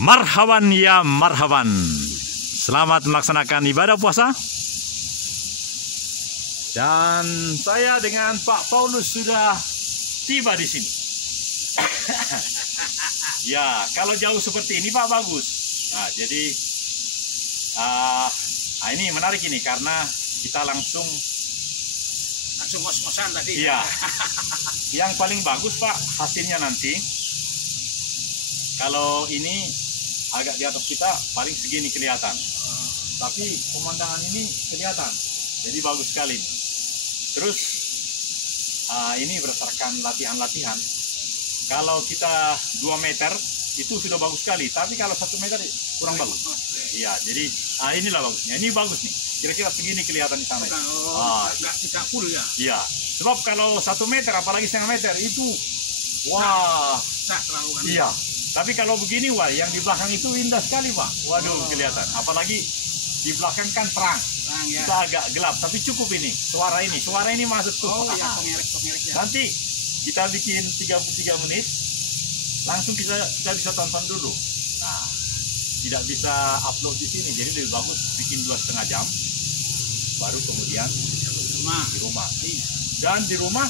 Marhaban ya marhaban. Selamat melaksanakan ibadah puasa. Dan saya dengan Pak Paulus sudah tiba di sini. Ya, kalau jauh seperti ini Pak bagus. Nah, jadi ini menarik ini karena kita langsung ngos-ngosan tadi. Iya. Yang paling bagus Pak hasilnya nanti. Kalau ini agak di atas kita paling segini kelihatan. Tapi pemandangan ini kelihatan. Jadi bagus sekali. Terus ini berdasarkan latihan-latihan. Kalau kita 2 meter itu sudah bagus sekali. Tapi kalau 1 meter kurang bagus. Iya, jadi inilah bagusnya. Ini bagus nih. Kira-kira segini kelihatan di sana. Tidak full ya. Iya. Sebab kalau 1 meter apalagi setengah meter itu wah. Iya. Tapi kalau begini wah, yang di belakang itu indah sekali Pak. Waduh, kelihatan. Apalagi di belakang kan terang. Ya. Kita agak gelap, tapi cukup ini. Suara ini masuk tuh. Iya, pengerek ya. Nanti kita bikin 33 menit. Langsung kita bisa tonton dulu. Nah, tidak bisa upload di sini. Jadi lebih bagus bikin 2,5 jam. Baru kemudian di rumah. Dan di rumah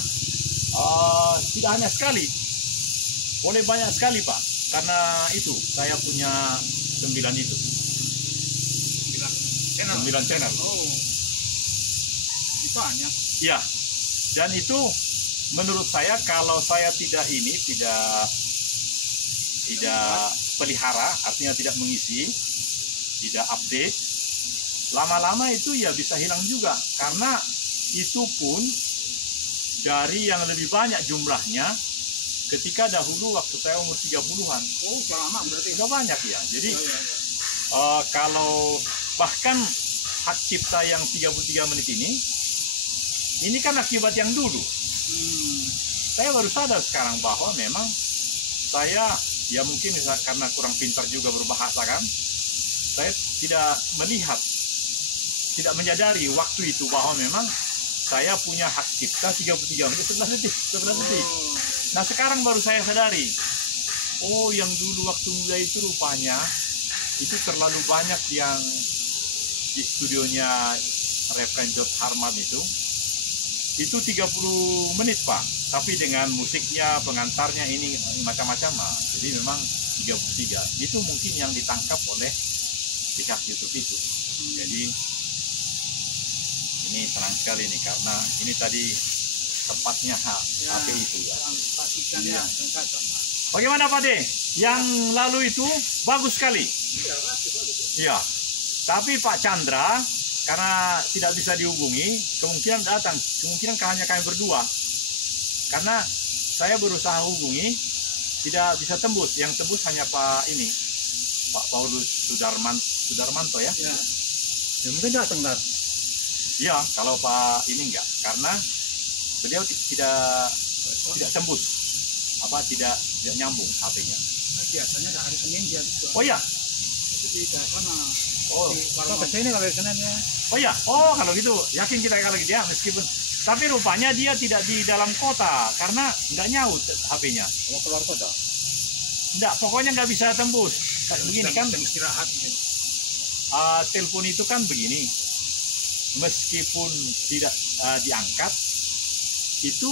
tidak hanya sekali. Boleh banyak sekali Pak. Karena itu saya punya 9 itu. 9 channel. Oh. Banyak. Iya. Dan itu menurut saya kalau saya tidak pelihara, artinya tidak mengisi, tidak update, lama-lama itu ya bisa hilang juga. Karena itu pun dari yang lebih banyak jumlahnya ketika dahulu waktu saya umur 30-an. Oh, sudah lama berarti. Sudah banyak ya. Jadi kalau bahkan hak cipta yang 33 menit ini kan akibat yang dulu. Saya baru sadar sekarang bahwa memang saya ya mungkin karena kurang pintar juga berbahasa kan, saya tidak melihat, tidak menyadari waktu itu bahwa memang saya punya hak cipta 33 menit 11 detik. Nah sekarang baru saya sadari, oh yang dulu waktu muda itu rupanya itu terlalu banyak yang di studionya Reverend George Harman itu 30 menit Pak, tapi dengan musiknya, pengantarnya ini macam-macam. Jadi memang 33 itu mungkin yang ditangkap oleh pihak YouTube itu. Jadi ini senang sekali nih karena ini tadi tepatnya HP itu ya. Ya. Bagaimana Pak De? Yang lalu itu bagus sekali. Iya. Tapi Pak Chandra karena tidak bisa dihubungi, kemungkinan datang. Kemungkinan hanya kami berdua. Karena saya berusaha hubungi, tidak bisa tembus. Yang tembus hanya Pak Paulus Sudarmanto ya. Ya mungkin datang ntar. Iya, kalau Pak ini enggak, karena beliau tidak tembus, tidak nyambung HP-nya. Biasanya hari Senin dia itu. Oh iya. Di sana. Oh. Kalau kesini kalau Senin ya. Oh iya. Oh kalau gitu, yakin kita kalau gitu ya, meskipun. Tapi rupanya dia tidak di dalam kota karena nggak nyaut HP-nya. Mau keluar kota? Nggak, pokoknya nggak bisa tembus. Begini kan. Istirahat. Telepon itu kan begini. Meskipun tidak diangkat, itu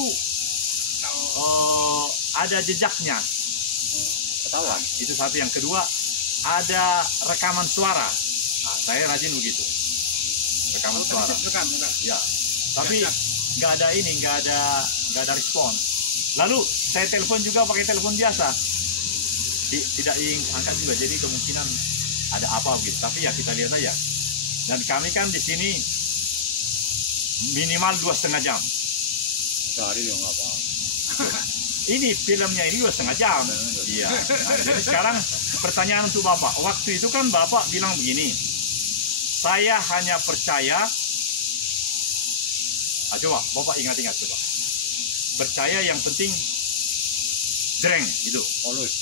ada jejaknya. Ketahuan. Itu satu. Yang kedua, ada rekaman suara. Nah, saya rajin begitu. Rekaman suara. Ya. Tapi nggak ada respon. Lalu saya telepon juga pakai telepon biasa. Tidak angkat juga. Jadi kemungkinan ada apa gitu. Tapi ya kita lihat aja. Dan kami kan di sini minimal 2,5 jam. Sehari ya nggak apa. Ini filmnya ini 2,5 jam. Iya. Nah, jadi sekarang pertanyaan untuk Bapak. Waktu itu kan Bapak bilang begini. Saya hanya percaya. Coba Bapak ingat-ingat coba. Percaya yang penting jreng gitu. Polus.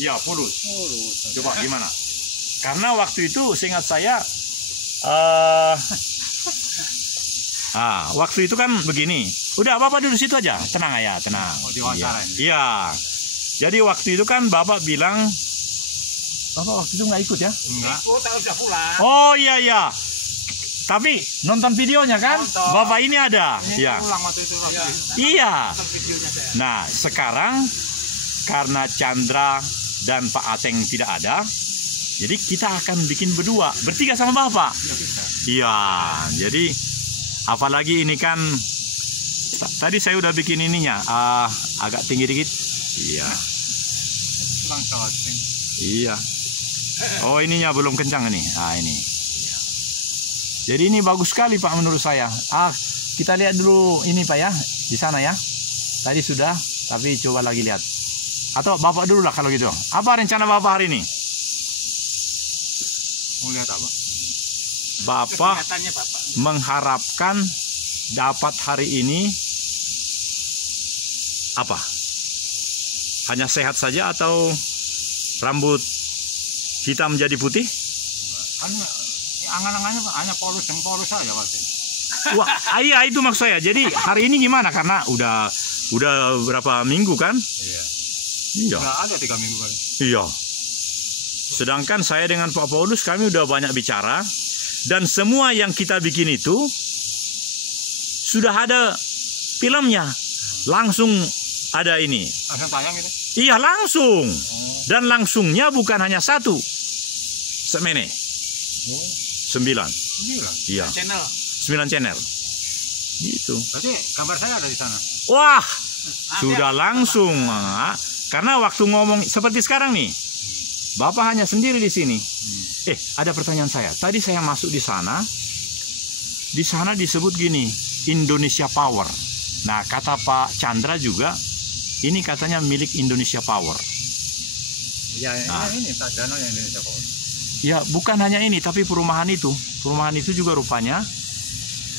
Iya, pulus. Coba gimana? Karena waktu itu seingat saya waktu itu kan begini. Udah Bapak duduk situ aja, tenang ya, tenang. Oh, diwawancara. Iya. Jadi waktu itu kan Bapak bilang Bapak waktu itu nggak ikut ya? Enggak. Ikut, saya udah pulang. Oh iya iya. Tapi nonton videonya kan? Nonton. Bapak ini ada. Ini Ya. pulang waktu itu. Iya. Iya. Nonton videonya saya. Nah, sekarang karena Chandra dan Pak Ateng tidak ada, jadi kita akan bikin berdua, bertiga sama Bapak. Iya, jadi apalagi ini kan tadi saya udah bikin ininya agak tinggi dikit. Iya. Kurang cocok. Iya. Oh, ininya belum kencang ini. Ah, ini. Iya. Jadi ini bagus sekali Pak menurut saya. Kita lihat dulu ini Pak ya, di sana ya. Tadi sudah, tapi coba lagi lihat. Atau Bapak dulu lah kalau gitu. Apa rencana Bapak hari ini? Mau lihat apa? Bapak Kegiatannya Bapak. mengharapkan dapat hari ini apa? Hanya sehat saja atau rambut hitam jadi putih? Kan angan-angannya hanya polos yang polos saja waktu itu. Wah, iya itu maksud saya. Jadi hari ini gimana? Karena udah berapa minggu kan? Iya. Iya. Enggak ada 3 minggu kali. Iya. Sedangkan saya dengan Pak Paulus kami udah banyak bicara dan semua yang kita bikin itu sudah ada filmnya. Langsung ada ini. Langsung tayang gitu. Iya langsung. Dan langsungnya bukan hanya satu. Semene. 9. Gila. Iya. Channel. 9 channel. Gitu. Berarti gambar saya ada di sana. Wah, sudah langsung. Karena waktu ngomong seperti sekarang nih, Bapak hanya sendiri di sini. Ada pertanyaan saya. Tadi saya masuk di sana. Di sana disebut gini, Indonesia Power. Nah, kata Pak Chandra juga, ini katanya milik Indonesia Power. Iya, Nah. ini Pak Dano yang Indonesia Power. Ya, bukan hanya ini, tapi perumahan itu. Perumahan itu juga rupanya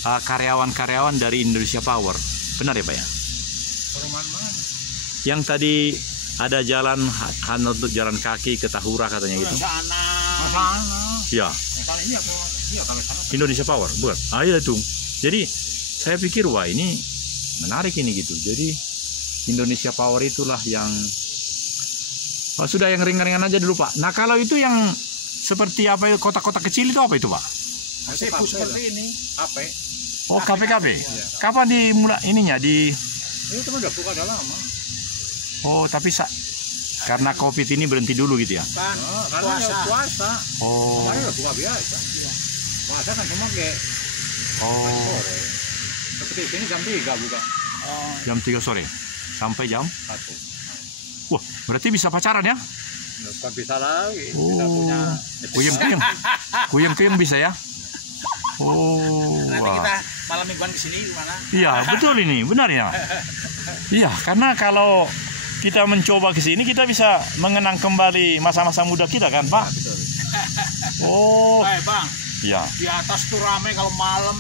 karyawan-karyawan dari Indonesia Power. Benar ya, Pak ya? Perumahan mana? Yang tadi ada jalan untuk jalan kaki ke Tahura katanya gitu. Sana. Sana. Ya, Kalau ini apa? Iya, kalau sana. Indonesia Power, bukan? Iya itu. Jadi saya pikir wah ini menarik ini gitu. Jadi Indonesia Power itulah yang sudah yang ringan-ringan aja dulu Pak. Nah kalau itu yang seperti apa kotak-kotak kecil itu apa itu Pak? Sibuk seperti ini. Apa? Oh KPKB. Iya. Kapan dimulai ininya di? Ini teman udah buka udah lama. Oh tapi karena COVID ini berhenti dulu gitu ya? Kan Karena ya puasa. Oh. Kemarin udah buka biasa. Puasa kan cuma kayak Oh. sore. Seperti sini jam 3 buka. Jam 3 sore sampai jam? 1. Wah berarti bisa pacaran ya? Bukan bisa lagi. Kita punya Kuyeng-kuyeng bisa ya? Oh. Nanti Wah. kita malam mingguan ke sini gimana? Iya betul ini benar ya. Iya karena kalau kita mencoba ke sini kita bisa mengenang kembali masa-masa muda kita kan Pak. betul. Oh Bang, iya di atas tuh rame kalau malam.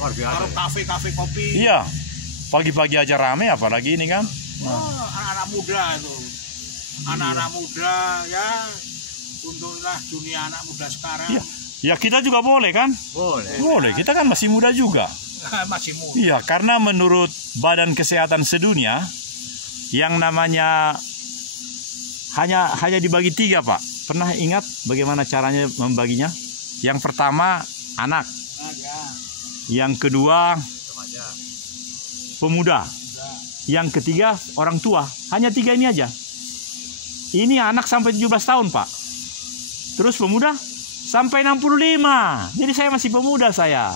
Luar biasa. Kalau kafe-kafe kopi. iya pagi-pagi aja rame apalagi ini kan. Wah, anak-anak muda itu. Anak-anak muda ya untuklah dunia anak muda sekarang. Iya. Ya kita juga boleh kan? Boleh. Boleh kita kan masih muda juga. Masih muda. Iya karena menurut Badan Kesehatan Sedunia yang namanya hanya dibagi 3 Pak. Pernah ingat bagaimana caranya membaginya? Yang pertama anak, yang kedua pemuda, yang ketiga orang tua. Hanya 3 ini aja. Ini anak sampai 17 tahun Pak. Terus pemuda sampai 65. Jadi saya masih pemuda saya.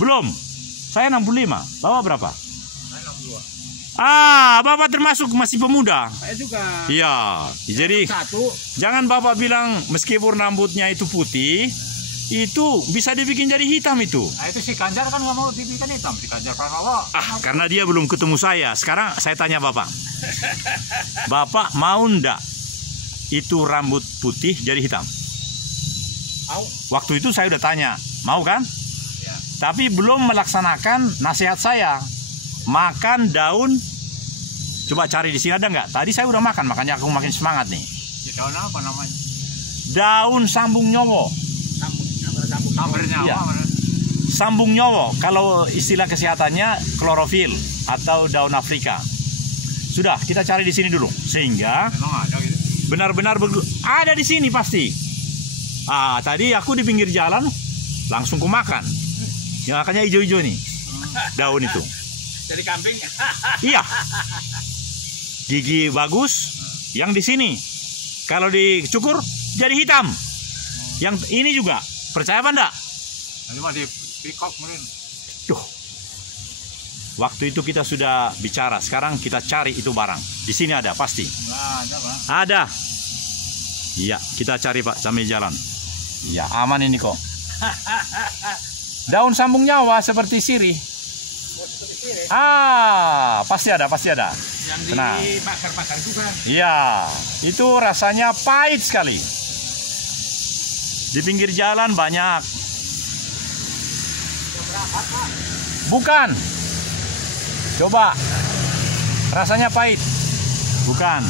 Belum. Saya 65. Bapak berapa? Bapak termasuk masih pemuda. Saya juga. Iya. Jadi Satu. jangan Bapak bilang meskipun rambutnya itu putih, itu bisa dibikin jadi hitam itu. Nah itu si Ganjar kan nggak mau dibikin hitam. Si Ganjar Pranowo. Karena dia belum ketemu saya. Sekarang saya tanya Bapak. Bapak mau ndak itu rambut putih jadi hitam? Mau. Waktu itu saya udah tanya, mau kan? Ya. Tapi belum melaksanakan nasihat saya. Makan daun. Coba cari di sini ada nggak? Tadi saya udah makan, makanya aku makin semangat nih. Ya, daun apa namanya? Daun sambung nyowo. Sumber nyawa. Iya. Mana? Sambung nyowo. Kalau istilah kesehatannya klorofil atau daun Afrika. Sudah, kita cari di sini dulu. Sehingga Emang ada gitu. benar-benar ada di sini pasti. Tadi aku di pinggir jalan langsung kumakan. Ya, makanya hijau-hijau nih daun itu. Jadi kambing. Iya. Gigi bagus yang di sini. Kalau dicukur jadi hitam. Yang ini juga. Percaya apa enggak? Nanti mah di pikok mungkin. Duh. Waktu itu kita sudah bicara. Sekarang kita cari itu barang. Di sini ada pasti. Nah, ada Pak. Ada. Iya, kita cari Pak sambil jalan. Ya, aman ini kok. Daun sambung nyawa seperti sirih. Pasti ada, pasti ada. Yang di Nah. bakar-bakar itu kan. Iya, itu rasanya pahit sekali. Di pinggir jalan banyak. Bukan. Coba. Rasanya pahit. Bukan.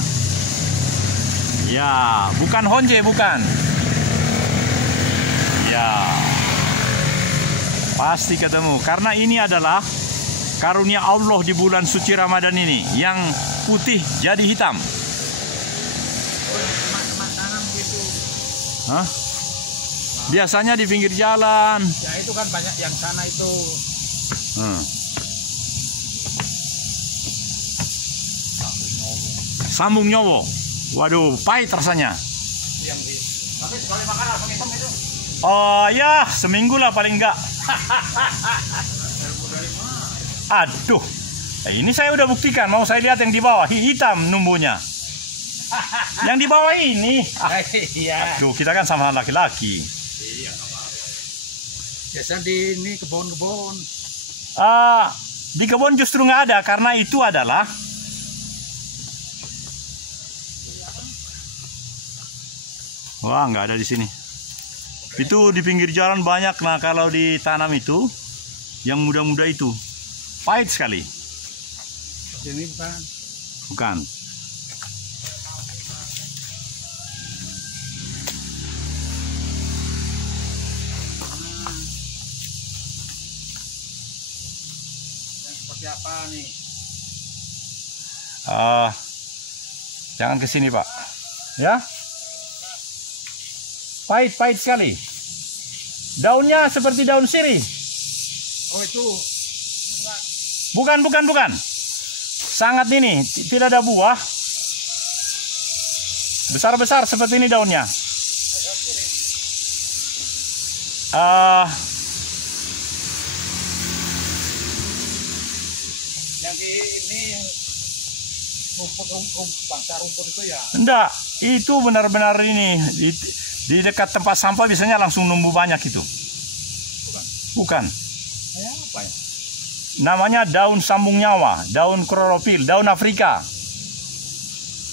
Ya, bukan honje, bukan. Ya. Pasti ketemu. Karena ini adalah karunia Allah di bulan suci Ramadan ini. Yang putih jadi hitam. Makanan gitu. Hah? Biasanya di pinggir jalan. Ya itu kan banyak yang sana itu. Sambung nyowo. Waduh, pahit rasanya. Yang di. Tapi sekali makan langsung hitam itu. Oh ya, seminggu lah paling enggak. Aduh, ini saya udah buktikan. Mau saya lihat yang di bawah, hitam numbunya. Yang di bawah ini. Iya. Aduh, kita kan sama laki-laki. Iya, biasa di ini kebun-kebun. Di kebun justru nggak ada, karena itu adalah wah, nggak ada di sini. Itu di pinggir jalan banyak. Nah, kalau ditanam itu, yang muda-muda itu, pahit sekali. Ini bukan. Bukan. Yang seperti apa nih? Jangan ke sini, Pak. Ya? Pahit sekali. Daunnya seperti daun sirih. Oh itu. Bukan. Sangat ini, tidak ada buah. Besar-besar seperti ini daunnya. Yang di ini yang rumput bangsa rumput itu ya. Enggak, itu benar-benar ini di dekat tempat sampah biasanya langsung numbuh banyak itu. Bukan. Ya, apa ya? Namanya daun sambung nyawa, daun kloropil, daun Afrika.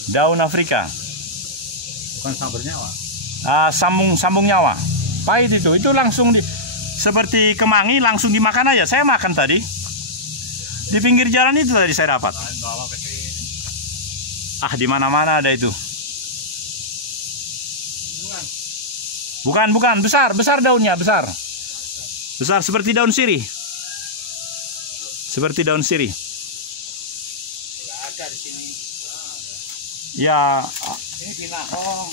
Daun Afrika. Bukan sambal nyawa. Sambung nyawa. Pahit itu langsung seperti kemangi langsung dimakan aja. Saya makan tadi. Di pinggir jalan itu tadi saya dapat. Bawa ke sini. Di mana-mana ada itu. Bukan, besar daunnya, besar. Besar seperti daun sirih. Seperti daun sirih. Tidak ada di sini. Ya, Ini binahong.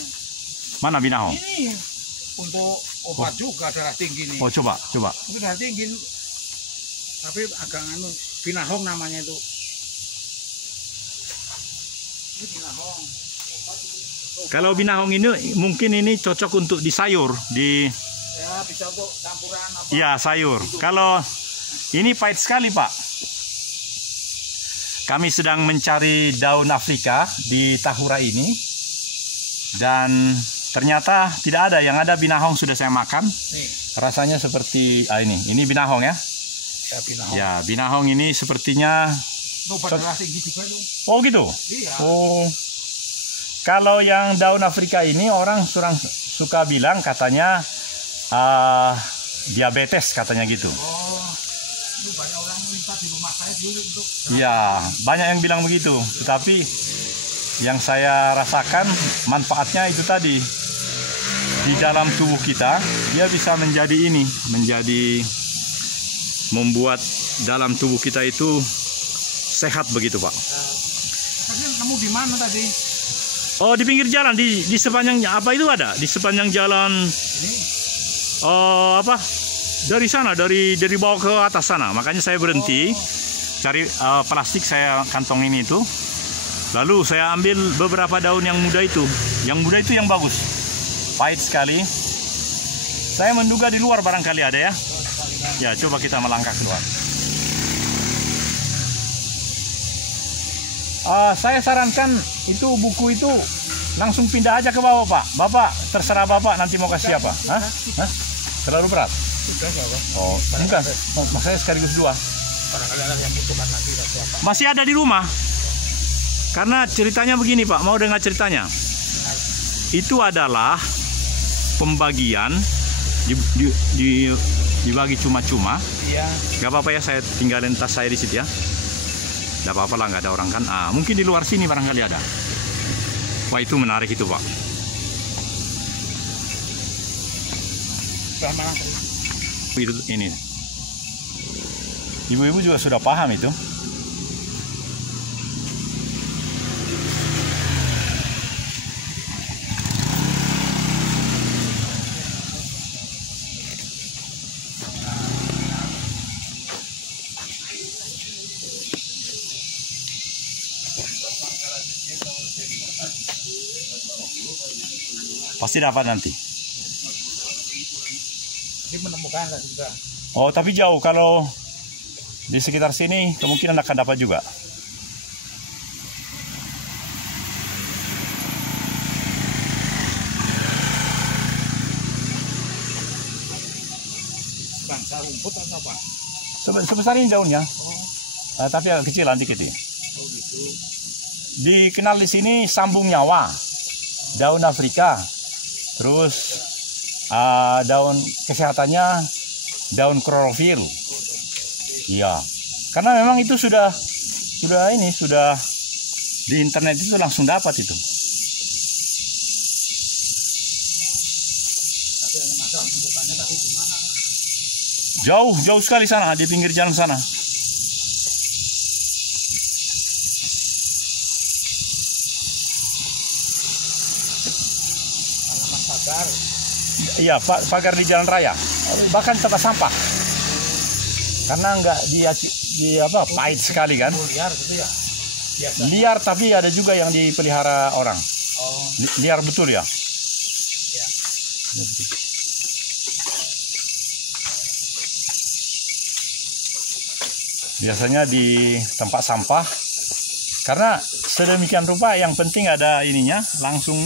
mana binahong? Ini untuk obat juga darah tinggi nih. Oh, coba. Itu darah tinggi. Tapi agak binahong namanya itu. Ini binahong. Kalau binahong ini mungkin ini cocok untuk di sayur, Ya bisa untuk campuran apa? iya, sayur. Kalau ini pahit sekali, Pak. Kami sedang mencari daun Afrika di Tahura ini. Dan ternyata tidak ada. Yang ada binahong sudah saya makan. Nih, Rasanya seperti ini binahong ya. ya binahong. Ya, binahong ini sepertinya. Itu obat darah tinggi juga itu. Oh gitu. Iya. Oh. Kalau yang daun Afrika ini orang suka bilang katanya diabetes katanya gitu. Oh, itu banyak orang minta di rumah saya dulu untuk. Iya, banyak yang bilang begitu. Tetapi yang saya rasakan manfaatnya itu tadi. Di dalam tubuh kita, dia bisa menjadi membuat dalam tubuh kita itu sehat begitu, Pak. Tadi kamu di mana tadi? Oh, di pinggir jalan, di sepanjang apa itu ada? Di sepanjang jalan apa? Dari sana, dari bawah ke atas sana. Makanya saya berhenti cari plastik, saya kantongin itu. Lalu saya ambil beberapa daun yang muda itu. Yang muda itu yang bagus. Pahit sekali. Saya menduga di luar barangkali ada ya. Ya, coba kita melangkah keluar. Saya sarankan itu buku itu langsung pindah aja ke bawah, Pak. Bapak, terserah Bapak nanti mau kasih apa. Hah? Terlalu berat? Oh, enggak. Maksudnya sekaligus dua. Masih ada di rumah. Karena ceritanya begini, Pak. Mau dengar ceritanya? Itu adalah pembagian dibagi cuma-cuma. Iya. Gak apa-apa ya, saya tinggalin tas saya di situ ya. Gak apa-apa lah, nggak ada orang kan. Mungkin di luar sini barangkali ada. Wah, itu menarik itu, Pak. Itu ini. Ibu-ibu juga sudah paham itu. Pasti dapat nanti. Ini menemukan juga. Oh, tapi jauh. Kalau di sekitar sini kemungkinan akan dapat juga. Bangsa rumput atau apa? Sebesar ini daunnya. Tapi agak kecil nanti gitu. Oh gitu. Dikenal di sini sambung nyawa. Daun Afrika. Terus daun kesehatannya daun klorofil. Iya. Karena memang itu sudah di internet itu langsung dapat itu. Jauh sekali sana, di pinggir jalan sana. Iya, pagar di jalan raya. Bahkan tempat sampah. Karena nggak pahit sekali kan. Liar gitu ya. Biasa. Liar, tapi ada juga yang dipelihara orang. Oh. Liar betul ya. Ya. Biasanya di tempat sampah. Karena sedemikian rupa yang penting ada ininya, langsung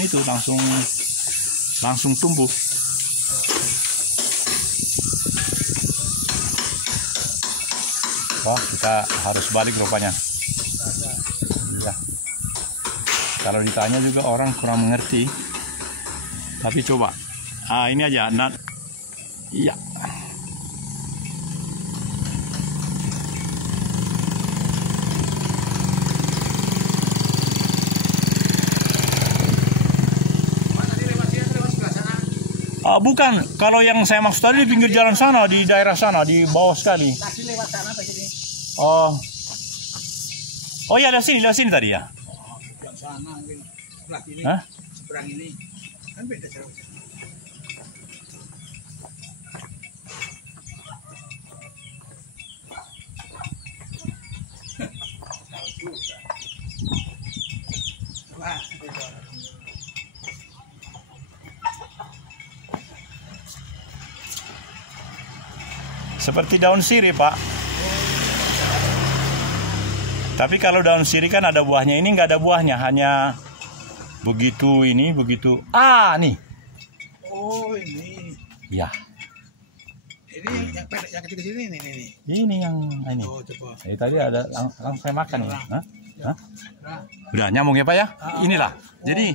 tumbuh. Wah, kita harus balik rupanya. Ya. Kalau ditanya juga orang kurang mengerti. Tapi coba. Ini aja. Iya. Bukan, kalau yang saya maksud tadi di pinggir jalan sana, di daerah sana, di bawah sekali. Kasih lewat sana ke sini. Oh iya, lewat sini tadi ya. Yang sana mungkin sebelah ini. Hah? Seberang ini. Kan beda jauh. Wah, seperti daun sirih, Pak. Tapi kalau daun sirih kan ada buahnya, ini nggak ada buahnya, hanya begitu begitu. Nih. Oh, ini. Ya. Ini yang pendek, yang kecil ini nih. Ini yang ini. Oh, coba. Tadi ada langsung saya makan ya. Hah? Nah. Udah nyambung ya, Pak ya? Inilah. Jadi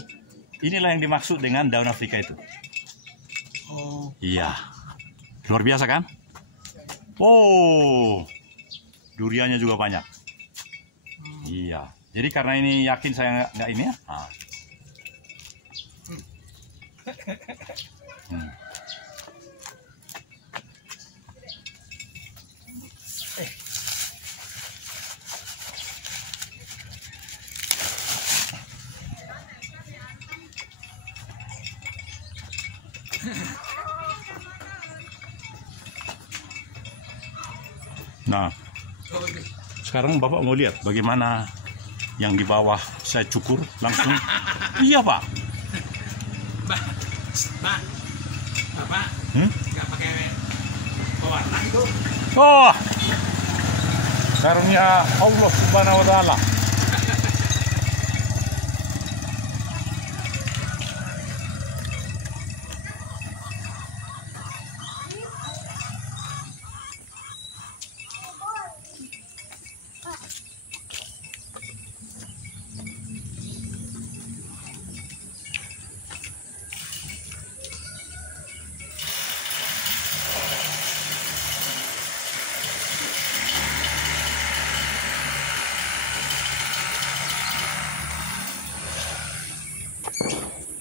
inilah yang dimaksud dengan daun Afrika itu. Oh. Iya. Luar biasa kan? Oh. Duriannya juga banyak. Iya. Jadi karena ini yakin saya nggak ini ya. Nah, sekarang Bapak mau lihat bagaimana yang di bawah saya cukur langsung. Iya, Pak. Bapak nggak pakai pewarna itu? Oh, karunia Allah Subhanahu wa Ta'ala.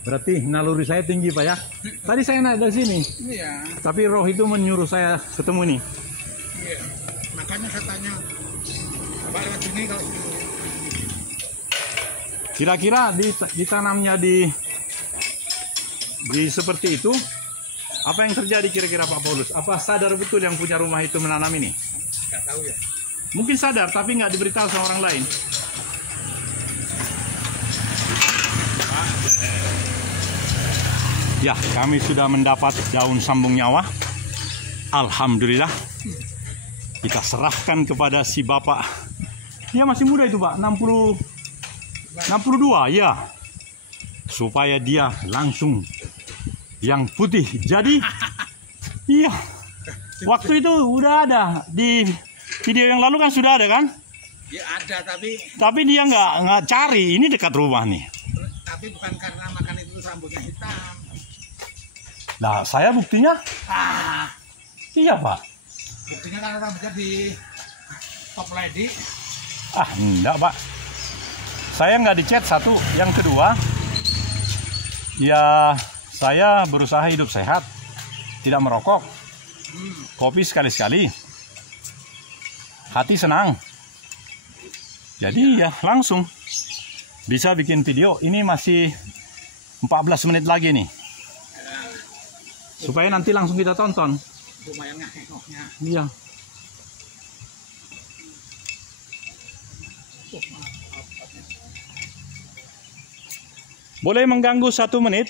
Berarti naluri saya tinggi, Pak ya. Tadi saya naik dari sini, Iya. tapi roh itu menyuruh saya ketemu ini. Iya. Makanya saya tanya, Bapak lewat sini kalau Kira-kira ditanamnya di seperti itu, apa yang terjadi kira-kira Pak Paulus? Apa sadar betul yang punya rumah itu menanam ini? nggak tahu ya. Mungkin sadar, tapi nggak diberitahu sama orang lain. Ya, kami sudah mendapat daun sambung nyawa. Alhamdulillah. Kita serahkan kepada si bapak. Dia masih muda itu, Pak. 62, ya. Supaya dia langsung yang putih. Jadi, iya. Waktu itu udah ada. Di video yang lalu kan sudah ada kan? Ya ada, Tapi dia nggak cari. Ini dekat rumah nih. tapi bukan karena makan itu rambutnya hitam. Nah, saya buktinya. Iya, Pak. Buktinya kan rambutnya di top lady. Enggak, Pak. Saya nggak dicet satu. Yang kedua, ya saya berusaha hidup sehat, tidak merokok, kopi sekali-sekali, hati senang. Jadi ya langsung bisa bikin video. Ini masih 14 menit lagi nih, supaya nanti langsung kita tonton. Lumayan ngehongnya. Iya. Boleh mengganggu 1 menit?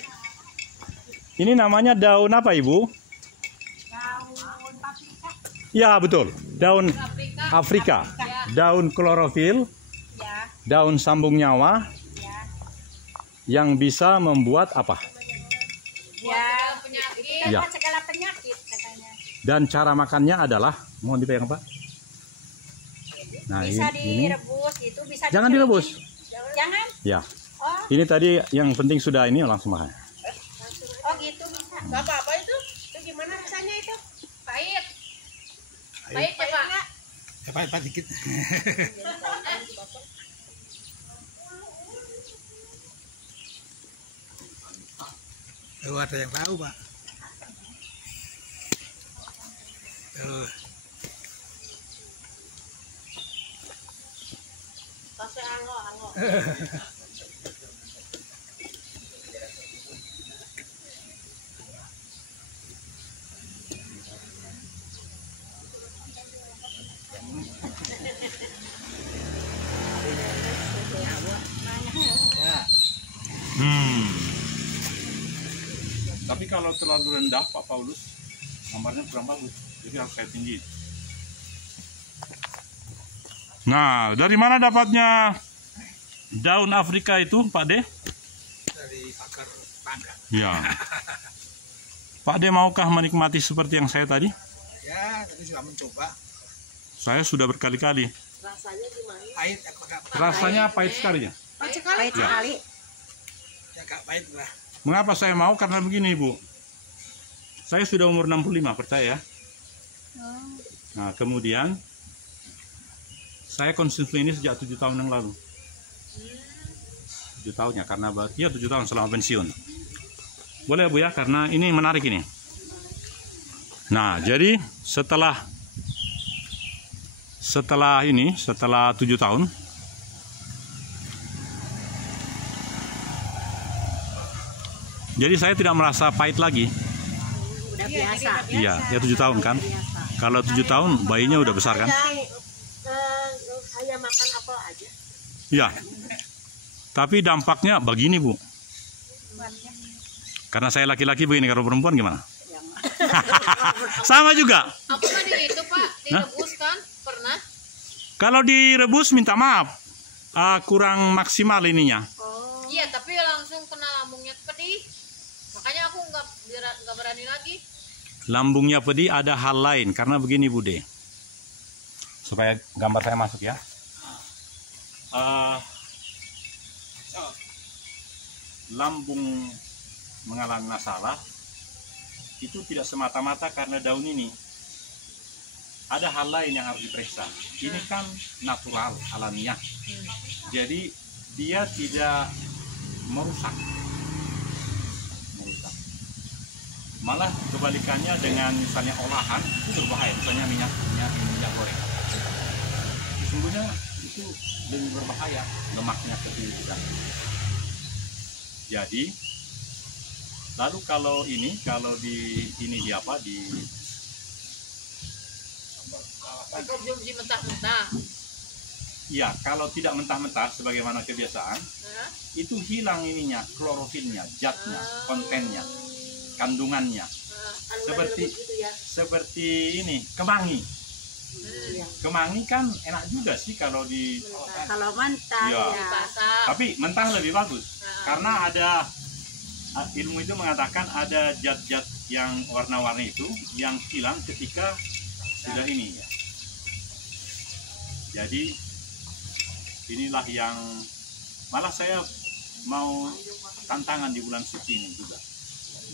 Ini namanya daun apa, Ibu? Daun paprika. Ya, betul. Daun Paprika. Afrika. Daun klorofil, Ya, daun sambung nyawa ya. yang bisa membuat apa? Ya, penyakit. Ya. Segala penyakit katanya. Dan cara makannya adalah, mohon dipegang, Pak. Nah, Bisa ini. direbus itu, bisa Jangan dikeringin. direbus. Jangan. Ya. Oh, Ini tadi yang penting sudah ini langsung makan. oh gitu bisa. Gak apa-apa itu gimana rasanya itu? Pahit. Pahit ya Pak? enggak? Pahit dikit. Ada yang tahu, Pak. Rasanya ango-ango. Tapi kalau terlalu rendah, Pak Paulus, gambarnya kurang bagus. Jadi harus kayak tinggi. Nah, dari mana dapatnya daun Afrika itu, Pak D? Dari pagar tangga. Ya. Pak D maukah menikmati seperti yang saya tadi? Ya, tadi sudah mencoba. Saya sudah berkali-kali. Rasanya gimana? Pahit, agak Rasanya pahit sekali ya. Pahit sekali. Pahit sekali. agak pahit lah. Mengapa saya mau? Karena begini, Ibu. Saya sudah umur 65, percaya ya. Nah, kemudian saya konsumsi ini sejak 7 tahun yang lalu. 7 tahunnya, karena ya 7 tahun selama pensiun. Boleh, Bu ya, karena ini menarik ini. Nah, jadi setelah 7 tahun, jadi saya tidak merasa pahit lagi. Udah biasa. Iya, ya 7 tahun kan. Biasa. Kalau 7 tahun bayinya udah besar kan? Saya makan apel aja. Iya. Tapi dampaknya begini Bu. Karena saya laki-laki begini, kalau perempuan gimana? Sama juga. Aku tadi itu Pak, direbus kan? Pernah? Kalau direbus minta maaf, kurang maksimal ininya. Iya, tapi langsung kena lambungnya pedih. Makanya aku nggak berani lagi. Lambungnya pedih ada hal lain, karena begini Bude. Supaya gambar saya masuk ya. Lambung mengalami masalah itu tidak semata-mata karena daun ini. Ada hal lain yang harus diperiksa. Ini kan natural, alamiah. Jadi dia tidak merusak. Malah kebalikannya dengan misalnya olahan itu berbahaya. Misalnya minyak goreng. Sesungguhnya itu lebih berbahaya, lemaknya kecil juga. Jadi lalu kalau di Konsumsi mentah-mentah. ya kalau tidak mentah-mentah sebagaimana kebiasaan, itu hilang ininya, klorofilnya, zatnya, kontennya, kandungannya. Seperti ini kemangi. Kemangi kan enak juga sih kalau Kalau mentah ya. ya. Dipasak. Tapi mentah lebih bagus karena ada ilmu itu mengatakan ada zat-zat yang warna-warni itu yang hilang ketika sudah ini ya. Jadi inilah yang malah saya mau tantangan di bulan suci ini juga.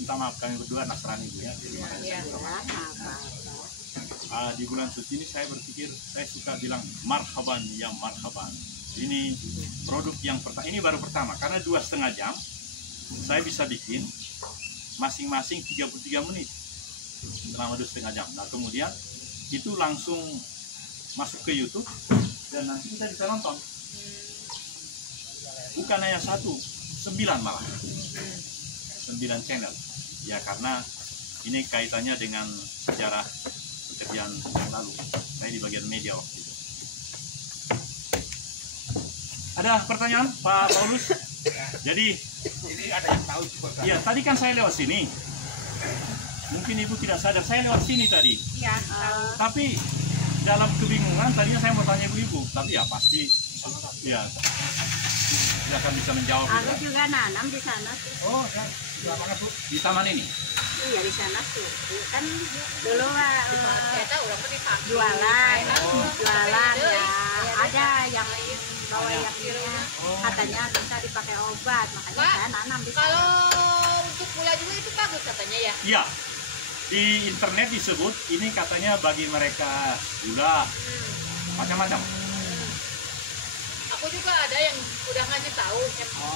Minta maaf kami berdua Nasrani Bu ya. Di bulan suci ini saya berpikir, saya suka bilang marhaban ya marhaban. Ini produk yang pertama, ini baru pertama karena 2,5 jam saya bisa bikin masing-masing 33 menit selama 2,5 jam. Nah kemudian itu langsung masuk ke YouTube dan nanti kita bisa nonton. Bukan hanya 1, 9 malah. 9 channel. Ya karena ini kaitannya dengan sejarah pekerjaan yang lalu. Saya di bagian media waktu itu. Ada pertanyaan Pak Paulus? Jadi Ini ada yang tahu juga. iya tadi kan saya lewat sini. Mungkin Ibu tidak sadar saya lewat sini tadi. Iya, tahu. Tapi dalam kebingungan tadinya saya mau tanya ibu, tapi ya pasti ya tidak akan bisa menjawab. Aku Gitu. juga nanam di sana tuh. Oh, ya. Di taman ini. Iya di sana tuh. Kan dulu Kita udah mau dipakai. jualan ya. Iya. Ada yang bawa yang ini katanya bisa dipakai obat, makanya Pak, saya nanam di sana. Kalau untuk gula juga itu bagus katanya ya. Iya. Di internet disebut ini katanya bagi mereka gula macam-macam. Aku juga ada yang udah ngasih tahu,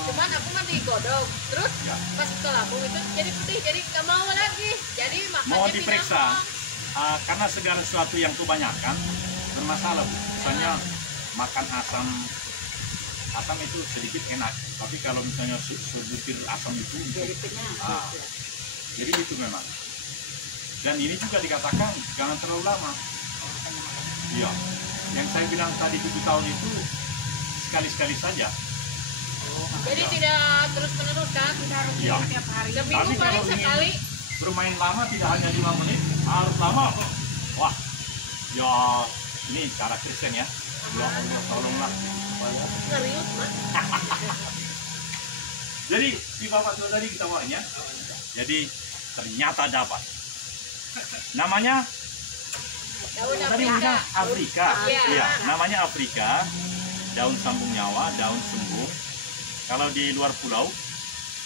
cuman aku mah digodok, terus Ya. pas ke lambung itu jadi putih, jadi nggak mau lagi, jadi makannya Mau diperiksa pindah. karena segala sesuatu yang kebanyakan bermasalah. Bu. Misalnya makan asam itu sedikit enak, tapi kalau misalnya sebutir asam itu Jadi penyakit. Ya. jadi itu memang. Dan ini juga dikatakan jangan terlalu lama. Iya. Yang saya bilang tadi 7 tahun itu sekali-sekali saja. Jadi tidak terus menerus kan? Iya. Tiap hari. Seminggu Tapi paling kalau ingin sekali. bermain lama tidak hanya 5 menit, harus lama. Wah, ya ini cara Kristen ya. Ya Allah tolonglah. Serius, Mas? Jadi si bapak tua tadi kita awalnya, jadi ternyata dapat. Namanya Daun tadi Afrika. bilang Afrika. Iya. Iya, namanya Afrika. Daun sambung nyawa, daun sembuh. Kalau di luar pulau,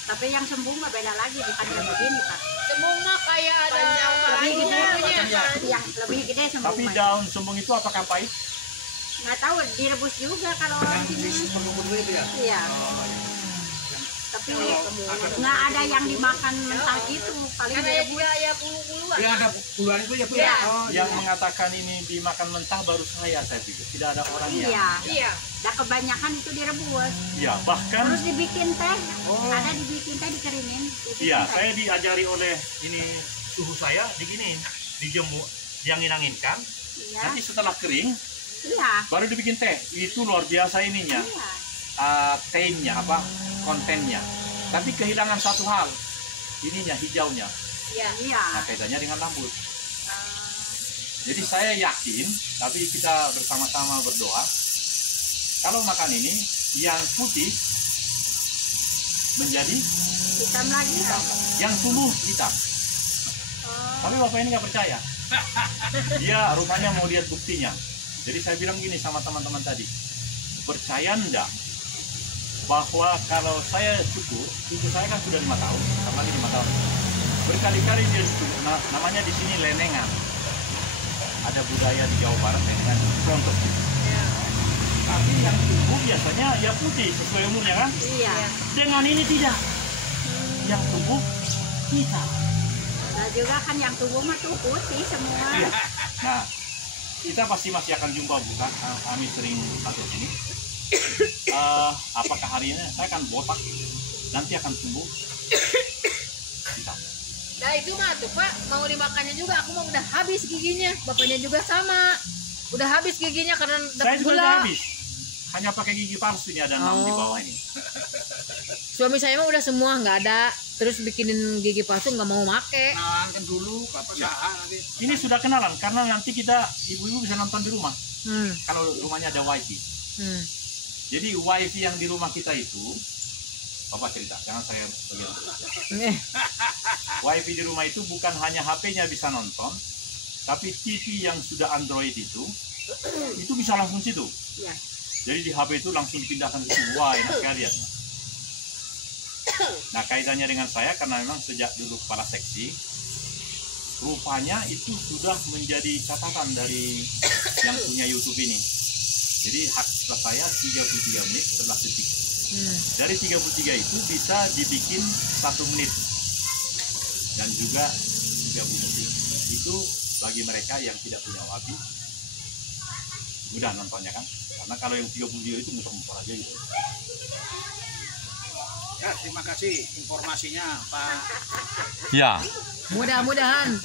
Tapi yang sembuh mah beda lagi, bukan yang begini Pak. Semua mah kayak ada Lebih gede, bumbunya. yang lebih gede sembuh. tapi mah. daun sembung itu apakah pahit? Nggak tahu direbus juga kalau orang sini. Iya. Tapi nggak ada yang dimakan mentah gitu, paling Karena ya direbus. juga ya bulu-buluan. Yang ada bulan itu ya Bu. Iya. Oh, Yang mengatakan ini dimakan mentah baru saya pikir. Tidak ada orang yang. Iya. Iya. Nah kebanyakan itu direbus. Iya, bahkan Terus dibikin teh, Oh. ada dibikin teh dikeringin. dibikin iya, teh. saya diajari oleh ini suhu saya diginiin, dijemur, diangin-anginkan. Iya. Nanti setelah kering, Iya. baru dibikin teh. Itu luar biasa ininya, Iya. tehnya apa, kontennya. Tapi kehilangan satu hal, ininya hijaunya. Iya. Iya. Nah, kaitannya dengan rambut. Jadi saya yakin, tapi kita bersama-sama berdoa, kalau makan ini, yang putih menjadi Hitam lagi. yang tumbuh hitam. Tapi bapak ini nggak percaya. Dia rupanya mau lihat buktinya. Jadi saya bilang gini sama teman-teman tadi, percaya enggak bahwa kalau saya cucu saya kan sudah 5 tahun, sama ini 5 tahun. Berkali-kali dia namanya di sini lenengan. Ada budaya di Jawa Barat lenengan contoh. Tapi yang tumbuh biasanya ya putih sesuai umurnya kan. Iya. Dengan ini tidak. Yang tumbuh hitam. Nah juga kan yang tubuh mah tuh putih semua. Iya. Nah, kita pasti masih akan jumpa bukan? Kami sering masuk sini. Apakah hari ini saya akan botak, nanti akan tumbuh hitam. Nah itu mah tuh Pak, mau dimakannya juga aku mah udah habis giginya. Bapaknya juga sama. Udah habis giginya karena Saya dapat juga gula. udah habis. Hanya pakai gigi palsu ini ada 6 di bawah ini. Suami saya mah udah semua nggak ada. Terus bikinin gigi palsu nggak mau make. Nah, kan dulu Bapak saha nanti. Ini sudah kenalan karena nanti kita ibu-ibu bisa nonton di rumah. Hmm. Kalau rumahnya ada wifi. Hmm. Jadi wifi yang di rumah kita itu, Bapak cerita, jangan saya bagian. Wifi di rumah itu bukan hanya HP-nya bisa nonton, tapi TV yang sudah Android itu bisa langsung situ. Iya. Jadi di HP itu langsung pindahkan ke situ. Wah, enak sekali ya. Nah, kaitannya dengan saya karena memang sejak dulu kepala seksi, rupanya itu sudah menjadi catatan dari yang punya YouTube ini. Jadi hak setelah saya 33 menit setelah detik. Dari 33 itu bisa dibikin 1 menit dan juga 30 detik. Itu bagi mereka yang tidak punya wifi mudah nontonnya kan, karena kalau yang 30 itu muter-muter aja gitu. Ya, terima kasih informasinya Pak. Ya, Mudah-mudahan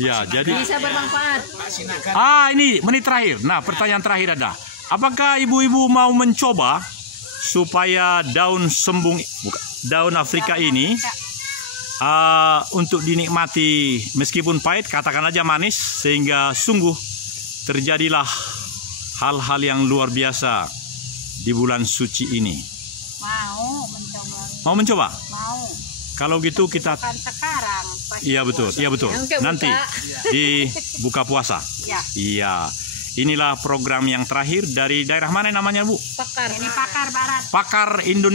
ya. Jadi, bisa bermanfaat. Pak Sinaga. ini menit terakhir. Nah, pertanyaan terakhir ada. Apakah ibu-ibu mau mencoba supaya daun daun Afrika ini untuk dinikmati meskipun pahit, katakan aja manis, sehingga sungguh terjadilah hal-hal yang luar biasa di bulan suci ini. Mau mencoba. Mau mencoba? Mau. Kalau gitu kita, Kan sekarang. pas iya betul, iya betul. Yang kayak Nanti buka. di buka puasa. Ya. Iya. Inilah program yang terakhir dari daerah mana namanya Bu? Pakar. Ini pakar barat. Pakar Indonesia.